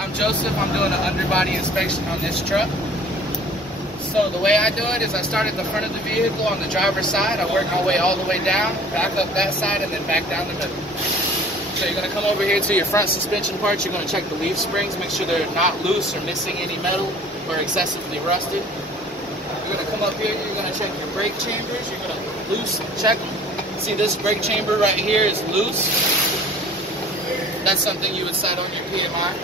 I'm Joseph. I'm doing an underbody inspection on this truck. So the way I do it is I start at the front of the vehicle on the driver's side. I work my way all the way down, back up that side, and then back down the middle. So you're going to come over here to your front suspension parts. You're going to check the leaf springs, make sure they're not loose or missing any metal or excessively rusted. You're going to come up here, you're going to check your brake chambers. You're going to loose check them. See, this brake chamber right here is loose. That's something you would cite on your PMI.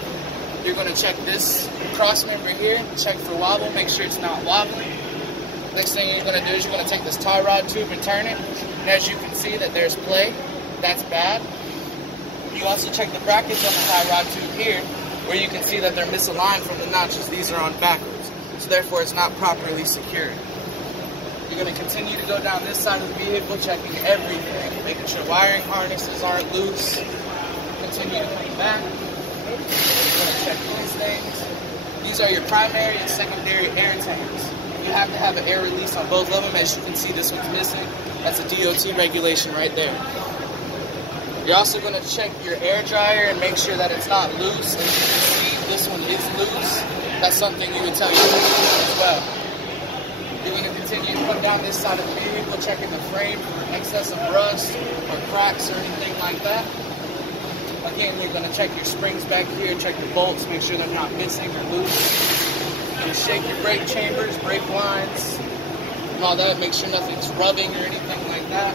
You're going to check this cross member here, check for wobble, make sure it's not wobbling. Next thing you're going to do is you're going to take this tie rod tube and turn it. And as you can see that there's play, that's bad. You also check the brackets on the tie rod tube here, where you can see that they're misaligned from the notches. These are on backwards, so therefore it's not properly secured. You're going to continue to go down this side of the vehicle, checking everything, making sure wiring harnesses aren't loose. Continue to come back. You're going to check these things. These are your primary and secondary air tanks. You have to have an air release on both of them. As you can see, this one's missing. That's a DOT regulation right there. You're also going to check your air dryer and make sure that it's not loose. As you can see, this one is loose. That's something you would tell your customer as well. You're going to continue to come down this side of the vehicle, checking the frame for excessive rust or cracks or anything like that. Again, you're going to check your springs back here, check your bolts, make sure they're not missing or loose. You're going to shake your brake chambers, brake lines, and all that. Make sure nothing's rubbing or anything like that.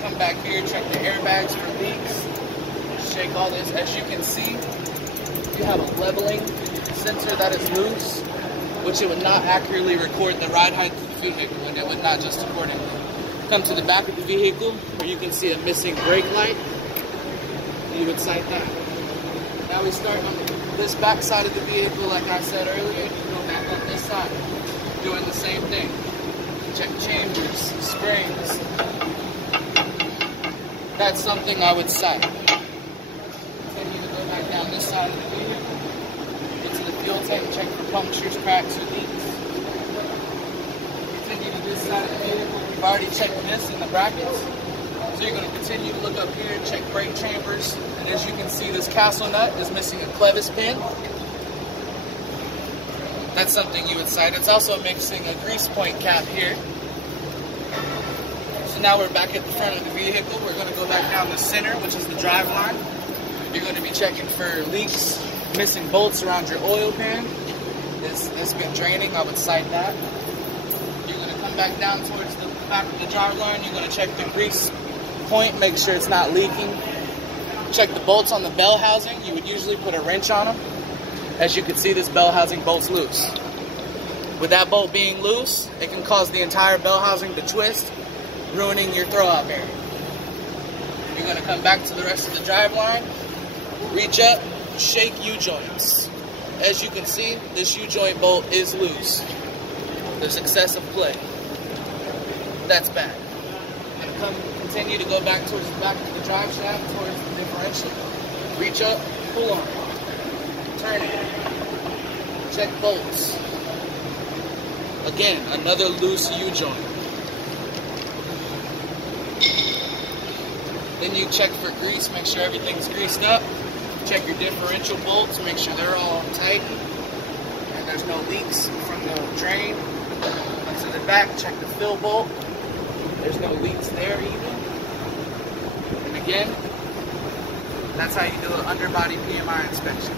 Come back here, check the airbags for leaks. Shake all this. As you can see, you have a leveling sensor that is loose, which it would not accurately record the ride height of the vehicle, and it would not just accordingly. Come to the back of the vehicle, where you can see a missing brake light. You would cite that. Now we start on this back side of the vehicle, like I said earlier. You go back on this side, doing the same thing. Check chambers, springs. That's something I would cite. Continue to go back down this side of the vehicle. Get to the fuel tank, check for punctures, cracks, or leaks. Continue to this side of the vehicle. We've already checked this in the brackets. So you're going to continue to look up here, check brake chambers, and as you can see, this castle nut is missing a clevis pin. That's something you would cite. It's also missing a grease point cap here. So now we're back at the front of the vehicle. We're going to go back down the center, which is the drive line. You're going to be checking for leaks, missing bolts around your oil pan. It's been draining. I would cite that. You're going to come back down towards the back of the drive line. You're going to check the grease point, make sure it's not leaking. Check the bolts on the bell housing. You would usually put a wrench on them. As you can see, this bell housing bolt's loose. With that bolt being loose, it can cause the entire bell housing to twist, ruining your throw-out area. You're going to come back to the rest of the drive line, reach up, shake U-joints. As you can see, this U-joint bolt is loose. There's excessive play. That's bad. Continue to go back towards the back of the drive shaft, towards the differential. Reach up, pull on it. Turn it. Check bolts. Again, another loose U-joint. Then you check for grease, make sure everything's greased up. Check your differential bolts, make sure they're all tight. And there's no leaks from the drain. Up to the back, check the fill bolt. There's no leaks there either. And again, that's how you do an underbody PMI inspection.